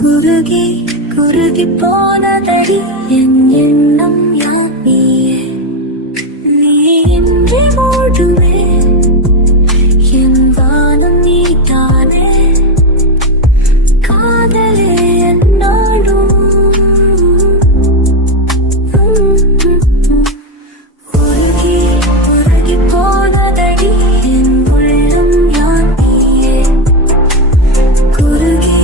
குருகி குருகி போனதடி என் எண்ணம் யான் நீயே. நீ இன்றி மூடுமே என் வானம் நீதானே. காதலே என்னோடும் உருகி உருகி போனதடி என் உள்ளம் யான் நீயே. குருகி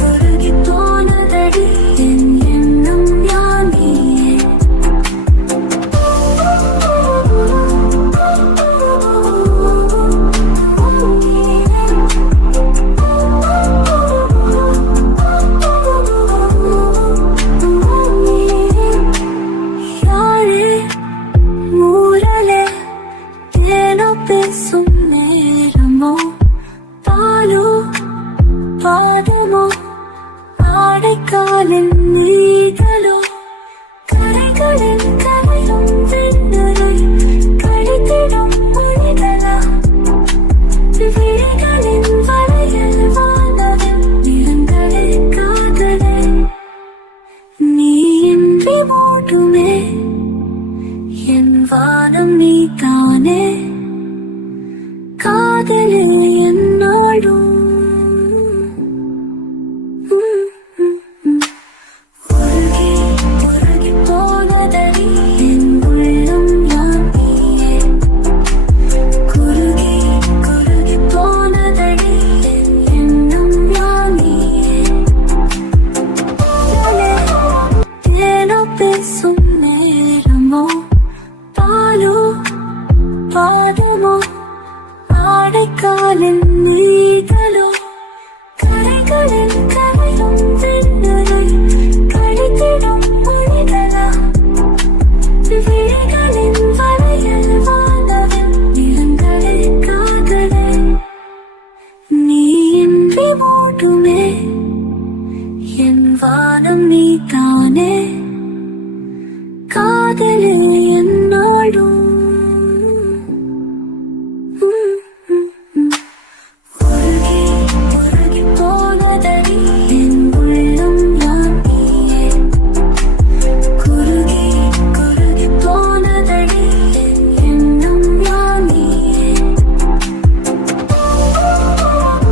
குருகி போனதடி என் எண்ணம் யான் நீயே. யாழே மூரலே தேனோ பேசும் நேரமோ பாலோ பாதமோ ஆடைக்காலின் நீகளோ கரைகளில் கரையும் வெண்ணரை கழித்திடும் மொழிகளா விழிகளின் வளையல் வானவில் நிறங்களே காதலே. நீ இன்றி மூடுமே என் வானம் நீதானே. காதலே என்னோடும் உருகி உருகி போனதடி என் உள்ளம் யான் நீயே. குருகி குருகி போனதடி என் எண்ணம் யான் நீயே. தேனோ பேசும் நேரமோ பாலோ பாதமோ ஆடைக்காலின் நீகளோ கரைகளில் கரையும் வெண்ணரை கழித்திடும் மொழிகளா விழிகளின் வளையல் வானவில் நிறங்களே காதலே. நீ இன்றி மூடுமே என் வானம் நீதானே. காதலே